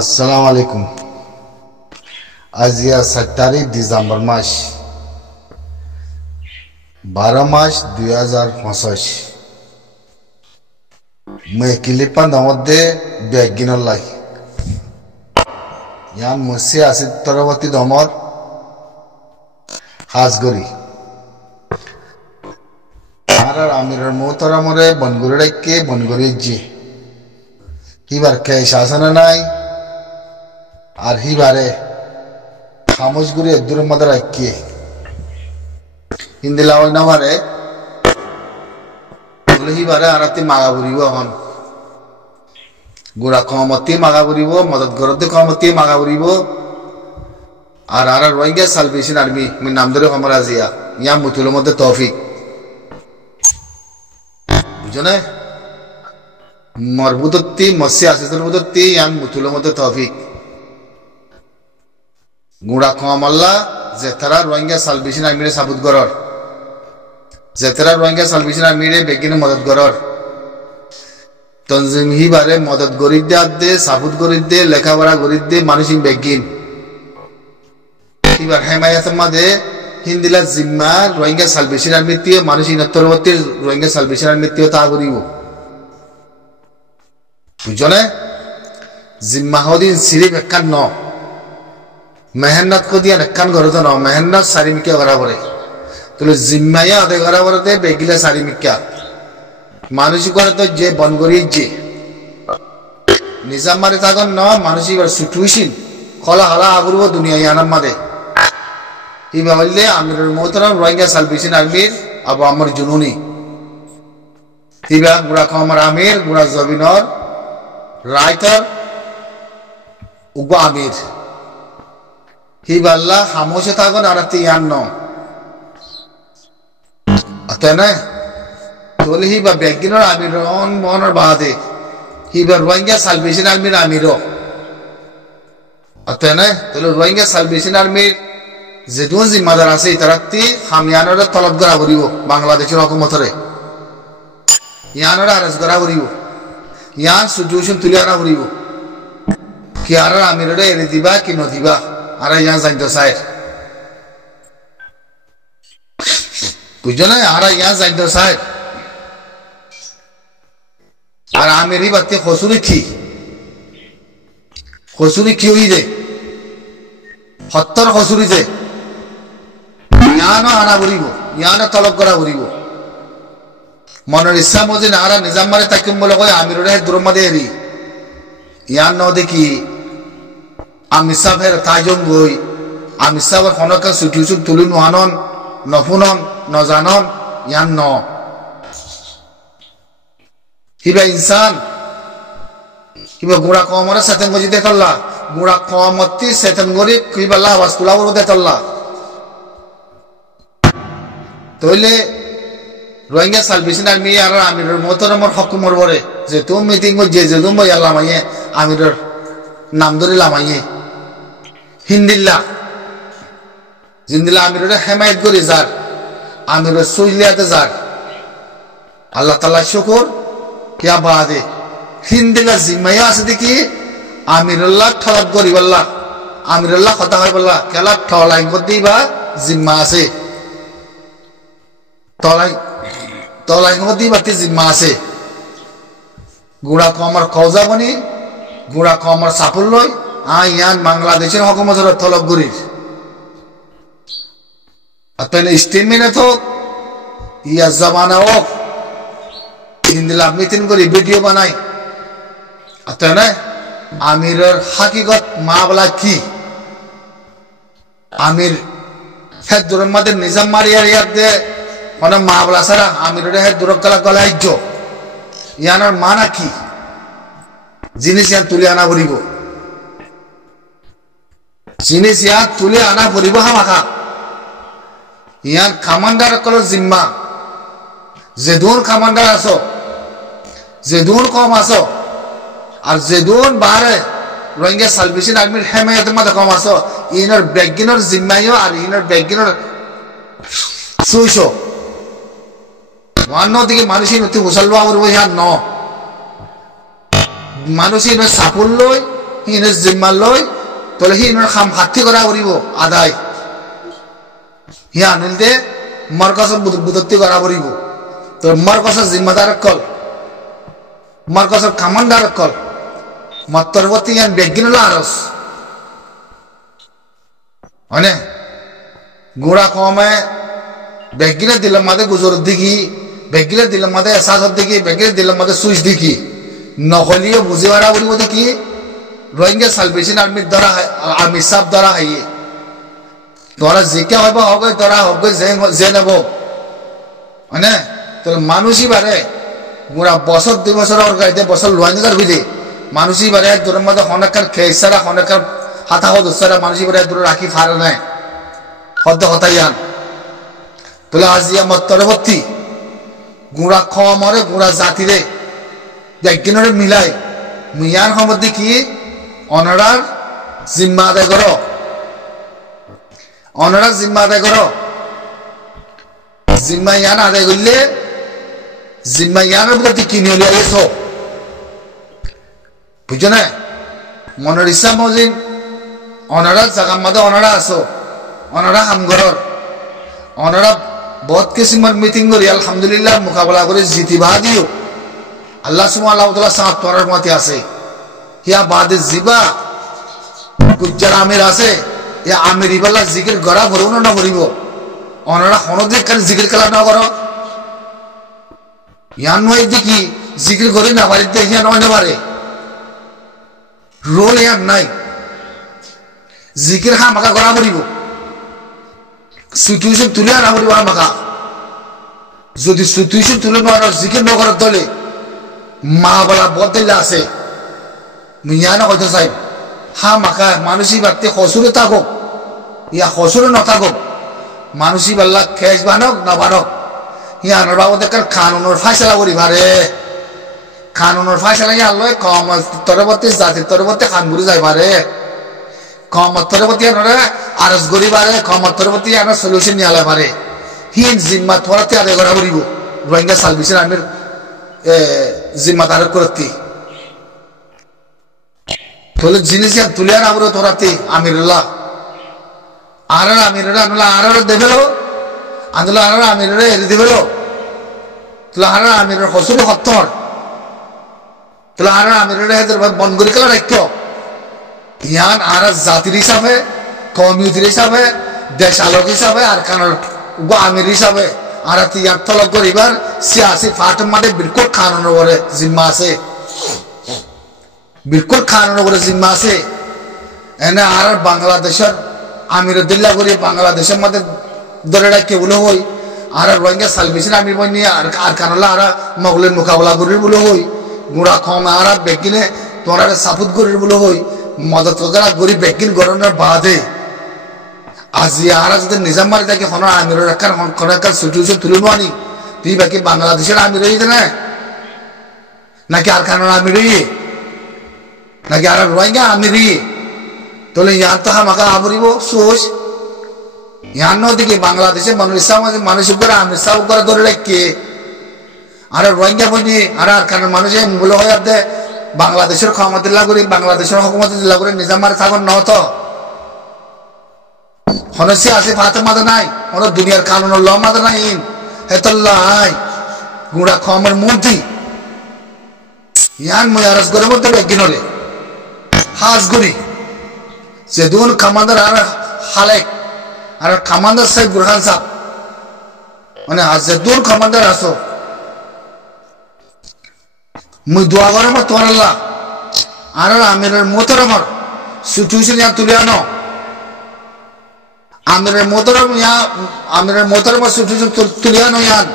আসসালামু আলাইকুম। আজ 7 তারিখ ডিসেম্বর মাস 12 মাস 2025 मैं किलिपान मध्य बेगिनल्लाई यान मुझसे आसित तरवती दमर हाजगरी आरार आमिरर मोतरा मरे बनगुरे डाइके बनगुरे जी हिबार के शासन नाई আর হিবারে খামোশগুড়ি দূরের মধ্যে রাখি হিন্দি লাওয়াই না পারে বলে হিবারে আরাতে মাগা বুড়িব এখন গুড়া কমতি মাগা বুড়িব মদত গরতে কমতি মাগা বুড়িব আর আর রোহিঙ্গা সালভেশন আর্মি মির নাম ধরে আমরা জিয়া ইয়া মুতুলের মধ্যে তৌফিক বুঝনে মরবুততি মসি আসিসের বুততি ইয়ান মুতুলের মধ্যে তৌফিক গুড়া কম আল্লাহ যেতারা রোহিঙ্গা সালভেশন আর্মিরে সাবুত গরর যেতারা রোহিঙ্গা সালভেশন আর্মিরে বেগিনে মদত গরর তনজিম হিবারে মদত গরিব দে আদে সাবুত গরিব দে লেখাপড়া গরিব দে মানুষিন বেগিন হিবার হেমায়াত মাদে হিন্দিলা জিম্মা রোহিঙ্গা সালভেশন আর্মি দিয়ে মানুষিন তরবর্তী রোহিঙ্গা সালভেশন আর্মি দিয়ে তা করিব বুঝনে জিম্মা হদিন সিরিফ একখান ন मेहनत को दिया नक्कान करो तो ना मेहनत सारी मिक्या करा पड़े तो लो जिम्माया आधे करा पड़े ते बेगिले सारी मिक्या मानुषी को तो जे बनगोरी जे निजाम मारे ताकन ना मानुषी वर सिचुएशन खोला हाला आगुर वो दुनिया याना मादे ही बावल्ले आमिर मोहतरम रोहिंग्या सालवेशन आर्मी अब आमर जुनूनी ही बा गुड़ा कामर आमिर गुड़ा जबिनर राइटर उगवा आमिर हिबाल्ला खामोश थागन आरती यान न अतने तोले हिबा बेगिनर आमिरन मोहनर बादे हिबा रोहिंग्या सालवेशन आर्मिर आमिरो अतने तोले रोहिंग्या सालवेशन आर्मिर जेदुन जिम्मादार আছে ইতারাতি হামিয়ানর তলব করা করিব বাংলাদেশের হুকুমতরে ইয়ানর আরজ করা করিব ইয়ান সিচুয়েশন তুলি আনা করিব কি আর আমিররে এনে দিবা কি নদিবা আরে ইয়ান জানতো সাইর বুঝছো না আরে ইয়ান জানতো সাইর আর আমিরি বাতে খসুরি কি হই দে হত্তর খসুরি দে ইয়ানো আনা বলিব ইয়ানো তলব করা বলিব মনের ইচ্ছা মজে না আর নিজাম মারে তাকিম বলে কয় আমিররে দুরমা দে রি ইয়ান ন দেখি আমি সাফের তাজম গই আমি সাফের খনকা সিচুয়েশন তুলি নোয়ানন নফুনন নজানন ইয়ান ন হিবা ইনসান হিবা গুড়া কমরে সেতন গজি দেতল্লা গুড়া কমতি সেতন গরি কিবাল্লা আওয়াজ তুলা বড় দেতল্লা তইলে রোহিঙ্গা সালভেশন আর্মি আর আমিরের মোহতরমর হকুমর বরে যে তুমি মিটিং যে যে তুমি আল্লাহ মাইয়ে আমিরের নাম ধরে লামাইয়ে হিন্দিল্লা জিন্দিল্লা আমিরের হেমায়ত করি যার আমিরের সুইলিয়াতে যার আল্লাহ তাআলা শুকর কিয়া বাদে হিন্দিল্লা জিম্মাইয়া আছে দেখি আমিরুল্লাহ ঠলাপ করি বললা আমিরুল্লাহ কথা হয় বললা কেলা ঠলাই করতেই বা জিম্মা আছে তলাই করতেই বাতি জিম্মা আছে গুড়া কমার কওজা বনি গুড়া কমার সাফল লয় ইয়ান বাংলাদেশের হুকুমতের তলব করির আপনি স্টেটমেন্ট তো ইয়া জামানা ও হিন্দিলা মিটিং করি ভিডিও বানাই আপনি আমিরের হাকিকত মামলা কি আমির হেদ দূরের মধ্যে নিজাম মারিয়ার ইয়ার দে মানে মামলা ছাড়া আমিরের হেদ দূর গলা গলাইজ ইয়ানোর মানা কি জিনিস ইয়ান তুলে আনা বলিব জিনিস ইয়ান তুলে আনা বলিব হামাখা ইয়ান কামান্ডার কল জিম্মা যেদুন কামান্ডার আছো যেদুন কম আছো আর যেদুন বারে রোহিঙ্গা সালভেশন আর্মির হেমায়তের মধ্যে কম আছো ইনর বেগিনর জিম্মাইও আর ইনর বেগিনর সুইশো অন্যদিকে মানুষই নতি মুসলমান করবো ইহার ন মানুষই সাফল্যই হিনে জিম্মা লই তাহলে হিনের খাম হাতি করা করিব আদায় হিয়া আনিলতে মার্কাসের বুদ্ধি করা করিব তো মার্কাসের জিম্মাদার কল মার্কাসের কামান্ডার কল মাত্তরবর্তী ইয়ান বেগিন হলো আরস মানে গোড়া কমে বেগিনে দিলাম মাঝে গুজর দিঘি বেগিনে দিলাম মাঝে এসাসর দিঘি বেগিনে দিলাম মাঝে সুইচ দিঘি নহলিও বুঝে বাড়া বলিব দেখি রোহিঙ্গা সালভেশন আর্মির দ্বারা আর্মি সাপ দ্বারা হাইয়ে তোরা জিকে হইব হবে তোরা হবে যে নেব মানে তোর মানুষই বারে গোড়া বছর 2 বছর ওর গাইতে বছর লোয়াইন করবি মানুষই বারে তোর মধ্যে অনেককার খেসারা অনেককার হাতা হদসারা মানুষই বারে দূরে রাখি ফারে নাই হদ্দ হতাইয়ান তোলা আজিয়া মত্তরবর্তী গুড়া খমরে গুড়া জাতিরে একদিনের মিলাই মিয়ার সম্বন্ধে কি অনারার জিম্মা আদায় করো অনারার জিম্মা আদায় করো জিম্মা ইয়ান আদায় করলে জিম্মা ইয়ানের প্রতি কি নিয়ে এসো বুঝছো না মনের ইচ্ছা মজিন অনারা জাগার মধ্যে অনারা আসো অনারা হামগরর অনারা বহুত কিসিমের মিটিং করি আলহামদুলিল্লাহ মোকাবেলা করে জিতিবা দিও আল্লাহ সুবহানাহু ওয়া তাআলা সাথ করার মতে আছে ইয়া বাদে জিবা গুজ্জার আমির আছে ইয়া আমির ইবাল্লাহ জিকির গড়া ভরব না ভরিব অনারা হনদিক কার জিকির কলা না করো ইয়ান নয় দেখি জিকির করে না বাড়িতে ইয়া নয় না পারে রোল ইয়ান নাই জিকির মাকা গড়া ভরিব সিচুয়েশন তুলে আনা ভরিব মাকা যদি সিচুয়েশন তুলে না জিকির না করার দলে মা বলা বদলে আছে মিয়ানা হয়তো চাই মাকা মানুষই বাড়তে হসুরে থাকুক ইয়া হসুরে না থাকুক মানুষই বাল্লা খেস বানক না বানক ইয়ানোর বাবু দেখার কানুনের ফাইসলা করি পারে কানুনের ফাইসলা ইয়া লয় কম তরবর্তী জাতির তরবর্তী খানগুড়ি যাই পারে কম তরবর্তী আনরে আরজ করি পারে কম তরবর্তী আনার সলিউশন নিয়ে পারে হিন জিম্মা থরাতে আদায় করা করিব রোহিঙ্গা সালভেশন আর্মির জিম্মাদার করতে তোলে জিনিস তুলে আর আবরো তোরাতে আমিরুল্লাহ আর আমিরুল্লাহ আনুল্লাহ আর দেবেলো আন্দোলন আর আমিরের এড়ে দেবেলো তোলা আর আমিরের হসুরে হত্তর তোলা আর আমিরের হেদের বন করি কেলা রাখত ইয়ান আর জাতির হিসাবে কমিউনিটির হিসাবে দেশ আলোক হিসাবে আর কানার আমির হিসাবে আর ইয়ার তলব করিবার সিয়াসি ফাটম মাঠে বিলকুল খানোর উপরে জিম্মা আছে বিলকুল খানোর উপরে জিম্মা আছে এনে আর বাংলাদেশের আমিরুদ্দিল্লাহ করি বাংলাদেশের মধ্যে ধরে রাখে বলে হই আর রোহিঙ্গা সালভেশন আর্মি বই নিয়ে আর কানলা আর মোগলের মোকাবেলা করির বলে হই গুড়া কম আর বেগিনে তোমার সাপুত করির বলে হই মদত করা গরিব বেগিন গরনের বাদে আজি আর যদি নিজাম মারি থাকে হন আমিরের রাখার হনকার সিচুয়েশন তুলে নেওয়ানি তুই বাকি বাংলাদেশের আমির হইতে না নাকি আর কানার আমির নাকি আর রোহিঙ্গা আমির তাহলে ইয়ার তো হামাকা আবরিব সোস ইয়ার নদিকে বাংলাদেশে মানুষ উপরে আমির সাহ করে ধরে রাখে আর রোহিঙ্গা বলি আর কানার মানুষে মূল্য হয়ে দে বাংলাদেশের ক্ষমতা করি বাংলাদেশের হকুমত করে নিজাম মারি থাকুন নত হনসি আছে ফাতে মাদা নাই হন দুনিয়ার কানুন ল মাদা নাই হেতল্লাই গুড়া খমের মূর্তি ইয়ান ময়ারস করে মধ্যে বেগিনরে হাজগুড়ি যেদুন কামান্দার আর হালেক আর কামান্দার সাহেব বুরহান সাহেব মানে যেদুন কামান্দার আসো মুই দোয়া করো আমার তোমার আল্লাহ আর আমিরের মতর আমার সিচুয়েশন ইয়ান তুলে আনো আমিরের মোতরম আমার সিচুয়েশন তুলে আনো ইয়ান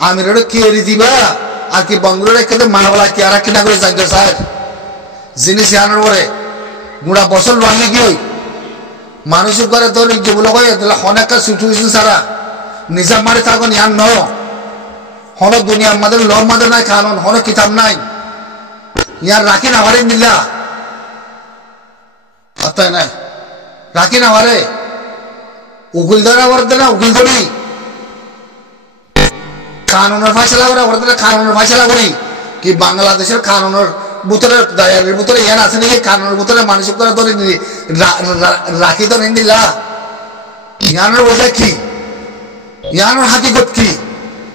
আমিরের কি এরি দিবা আর কি বঙ্গুরের এখানে মানবলা কি আর কিনা করে যাইতে সাহেব জিনিস ইয়ানোর পরে গুড়া বছর লড়লে কি হই মানুষের করে তো যেগুলো হয় অনেক সিচুয়েশন ছাড়া নিজাম মারি থাকুন ইয়ান ন হন দুনিয়া আমাদের ল মাদের নাই কানুন হন কিতাব নাই ইয়ার রাখি না পারে মিল্লা তাই নাই রাখি না পারে উকিল ধরা করতে না উকিল ধরি কানুনের ফাইসলা করা করতে না কানুনের ফাইসলা করি কি বাংলাদেশের কানুনের ভিতরে ডায়ারির ভিতরে ইয়ান আছে নাকি কানের ভিতরে মানসিক করে ধরে রাখি তো নিলা ইয়ানোর বোঝা কি ইয়ানোর হাকিকত কি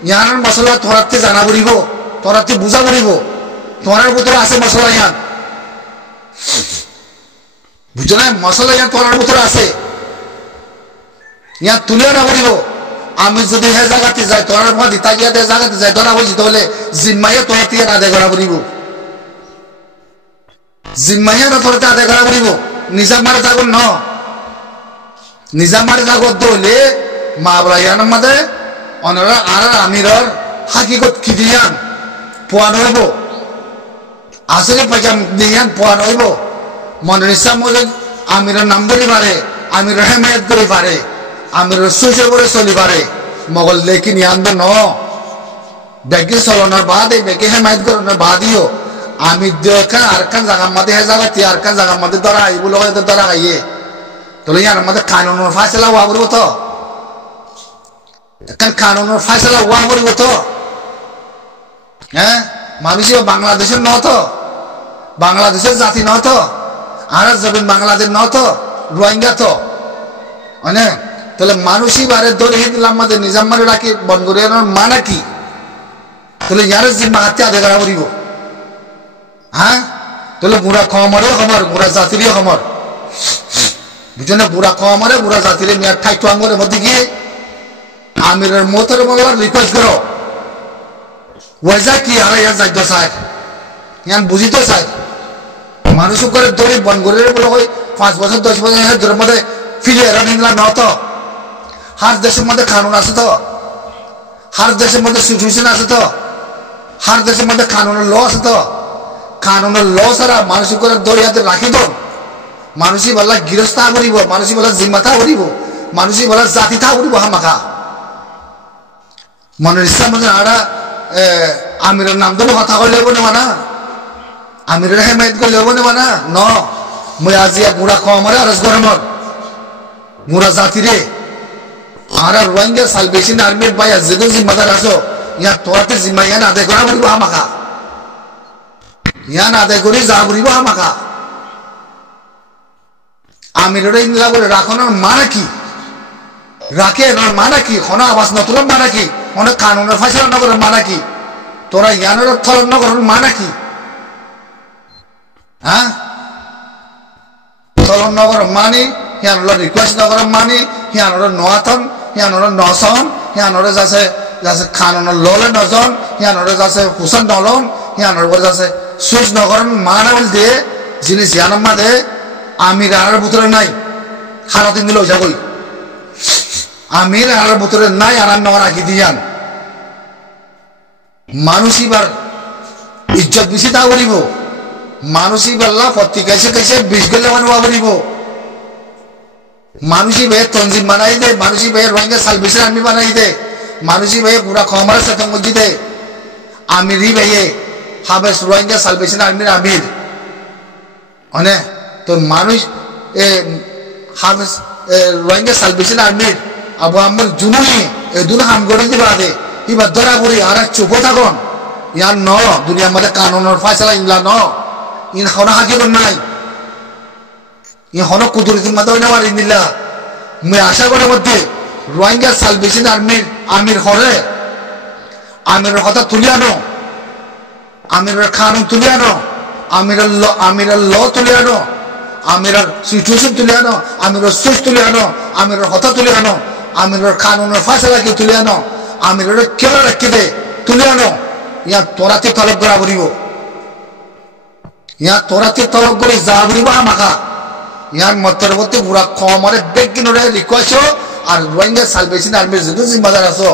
ইয়ানোর মশলা তোরাতে জানা পড়িব তোরাতে বুঝা পড়িব তোমার ভিতরে আছে মশলা ইয়ান বুঝো না মশলা ইয়ান তোমার ভিতরে আছে ইয়ান তুলে না পড়িব আমি যদি হে জায়গাতে যাই তোমার মধ্যে তাকিয়া দে জায়গাতে যাই ধরা বলছি তাহলে জিম্মাইয়া তোমার থেকে আদায় করা পড়িব জিম্মাইয়া না তোরতে আদায় করা পড়িব নিজাম মারে থাকুন ন নিজাম মারে থাকুন তাহলে মা বলা ইয়ানোর মধ্যে অনরা আর আমিরর হাকিকত কি দিয়ান পোয়ান হইব আসলে পয়সা দিয়ান পোয়ান হইব মনের ইচ্ছা মজুদ আমিরের নাম ধরে পারে আমিরের হেমায়ত করে পারে আমিরের সুসে করে চলি পারে মগল লেকিন ইয়ান ন ব্যাগে চলনের বাদে ব্যাগে হেমায়ত করানোর বাদিও আমি দেখান আরকান জায়গার মধ্যে হে জায়গাতে আরকান জায়গার মধ্যে ধরা আইবুলো ধরা খাইয়ে তাহলে ইয়ার মধ্যে কানুনের ফাইসলা হওয়া পড়ব তো এখন কানুনের ফাইসলা হওয়া পড়ব তো হ্যাঁ মানুষ বাংলাদেশের ন তো বাংলাদেশের জাতি ন তো আর জমিন বাংলাদেশ ন তো রোহিঙ্গা তো অনেক তাহলে মানুষই বারে ধরে হিন্দুলাম আমাদের নিজাম মারে রাখি বন করে মানা কি তাহলে ইয়ার জিম্মা হাতে আদে করা পড়িব হ্যাঁ তাহলে বুড়া কমরে খবর বুড়া জাতিরই খবর বুঝো না বুড়া কমরে বুড়া জাতির মেয়ার ঠাই টুয়াঙ্গরের মধ্যে গিয়ে আমিরের মতের বলার রিকোয়েস্ট করো ওয়াজা কি আর ইয়ার যাইত চাই ইয়ান বুঝিত চাই মানুষ করে ধরে বন করে বলে হয় 5 বছর 10 বছর মধ্যে ফিরে এরা নিলাম ন তো হার দেশের মধ্যে কানুন আছে তো হার দেশের মধ্যে সিচুয়েশন আছে তো হার দেশের মধ্যে কানুনের ল আছে তো কানুনের ল ছাড়া মানুষ করে ধরে হাতে রাখি তো মানুষই বলা গৃহস্থা করিব মানুষই বলা জিম্মাথা করিব মানুষই বলা জাতিথা করিব হামাখা মনের ইচ্ছা মানে আরা আমিরের নাম ধরে কথা কইলে নেবা না আমিরের হেমায়ত করলে নেবা না ন মই আজি বুড়া কমরে আর গরমর বুড়া জাতিরে আর রোহিঙ্গা সালভেশন আর্মির ভাই যেহেতু জিম্মাদার আছো ইয়া তোরাতে জিম্মা ইয়ান আদায় করা বলিব হামাখা ইয়ান আদায় করি যা বলিব হামাখা আমিরের ইনলা বলে রাখনোর মানে কি রাখে এনার মানে কি কোনো আবাস নতুন মানে কি অনেক কানুনের ফাইসলা নগরের মানে কি তোরা ইয়ানের থলন নগরের মানে কি হ্যাঁ থলন নগর মানি হিয়ানোর রিকোয়েস্ট নগর মানি হিয়ানোর নোয়াথন হিয়ানোর নসন হিয়ানোর যাচ্ছে যাচ্ছে কানুনের ললে নজন হিয়ানোর যাচ্ছে হুসেন নলন হিয়ানোর যাচ্ছে সুজ নগর মানে বল দিয়ে জিনিস হিয়ানোর মাঝে আমির আর ভিতরে নাই হারাতিন দিল যাবই আমির আর ভিতরে নাই আর নগর আঁকি দিয়ান মানুষই বার ইজ্জত বেশি তা করিব মানুষই বললা পত্রিকাইছে কাইছে 20 গেলে বানবা করিব মানুষই ভাই তঞ্জিম বানাই দে মানুষই ভাই রোহিঙ্গা সালভেশন আর্মি বানাই দে মানুষই ভাই পুরা কমার সাথে মসজিদ দে আমিরই ভাই হাবেস রোহিঙ্গা সালভেশন আর্মির আমির অনে তো মানুষ হাবেস রোহিঙ্গা সালভেশন আর্মির আবু আহমদ জুনুনি এই দুটো হাম করে দিবা দে এবার ধরা পড়ি আর চুপ থাকুন ইয়ার ন দুনিয়ার মধ্যে কানুনের ফাইসলা ইনলা ন ইন হন হাকিব নাই ই হন কুদরতির মধ্যে ওই নেওয়ার ইনিলা মই আশা করার মধ্যে রোহিঙ্গা সালভেশন আর্মির হরে আমিরের কথা তুলে আনো আমিরের কানুন তুলে আনো আমিরের ল তুলে আনো আমিরের সিচুয়েশন তুলে আনো আমিরের সুচ তুলে আনো আমিরের কথা তুলে আনো আমিরের কানুনের ফাইসলাকে তুলে আনো আমিরের কেলা রাখি দে তুলে আনো ইয়া তোরাতে তলব করা বলিব ইয়া তোরাতে তলব করে যা বলিব আমাকা ইয়ার মতের মধ্যে পুরা কমরে বেগিনরে রিকোয়েস্ট আর রোহিঙ্গা সালভেশন আর্মির যদি জিম্মাদার আছো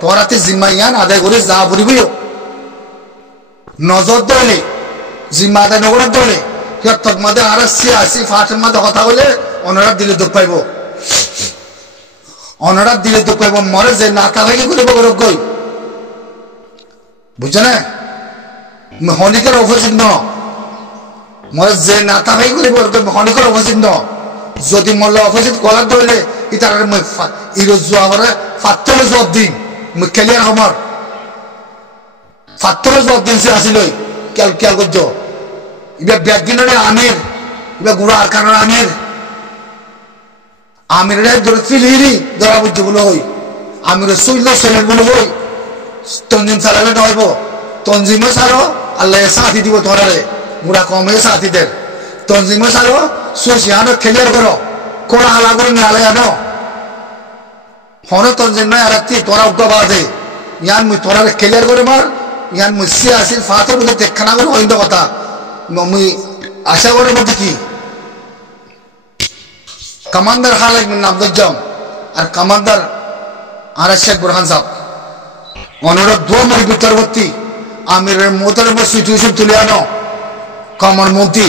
তোরাতে জিম্মা ইয়ান আদায় করে যা বলিব নজর দলে জিম্মা আদায় নগরের দলে ইয়ার তকমাদে আর সিয়াসি ফাটের মধ্যে কথা বলে ওনারা দিলে দুঃখ পাইব ওনারা দিলে দুঃখ পাইব মরে যে না তাকে করিব গই বুঝছো না হনিকের অপোজিট ন মরে যে না তাকে করিব হনিকের অপোজিট ন যদি মরলে অপোজিট কলার ধরলে ইতার ইরো জবাবে ফাত্তরে জবাব দিন মই ক্লিয়ার হমর ফাত্তরে জবাব দিন সে আসিল কেল কেল করছো ইবা ব্যাগিনরে আমির ইবা গুড়া আরকানের আমিরে ধরে ফিলিরি ধরা বুঝতে বলে হই আমিরে সুইল শরীর বলে হই তঞ্জিম চালালে নইব তঞ্জিমও সারো আল্লাহ সাথী দিব তোরারে গুড়া কমে সাথীদের তঞ্জিমও সারো সুশিয়ানো ক্লিয়ার করো কোন আলা করে নালে আনো হন তঞ্জিম নয় আর তোরা উঠা বাজে ইয়ান মুই তোরারে ক্লিয়ার করে মার ইয়ান মুই সিয়াসির ফাতের মধ্যে দেখখানা করে হইন্দ কথা মুই আশা করে মধ্যে কি কমান্ডার খালেদ বিন আব্দুজ্জাম আর কমান্ডার আরশ শেখ বুরহান সাহেব অনুরোধ দো মাস ভিতরবর্তী আমিরের মোহতরম সিচুয়েশন তুলে আনো কমন মন্ত্রী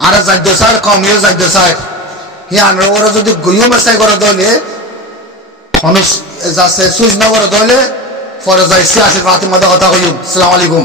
আর জাজ্য স্যার কমিও জাজ্য স্যার ইয়ান ওরা যদি গইও মাসাই করে দলে মানুষ যাচ্ছে সুইচ না করে দলে ফরে যাই সিয়াসির ফাতের মধ্যে কথা হইম আসসালামু আলাইকুম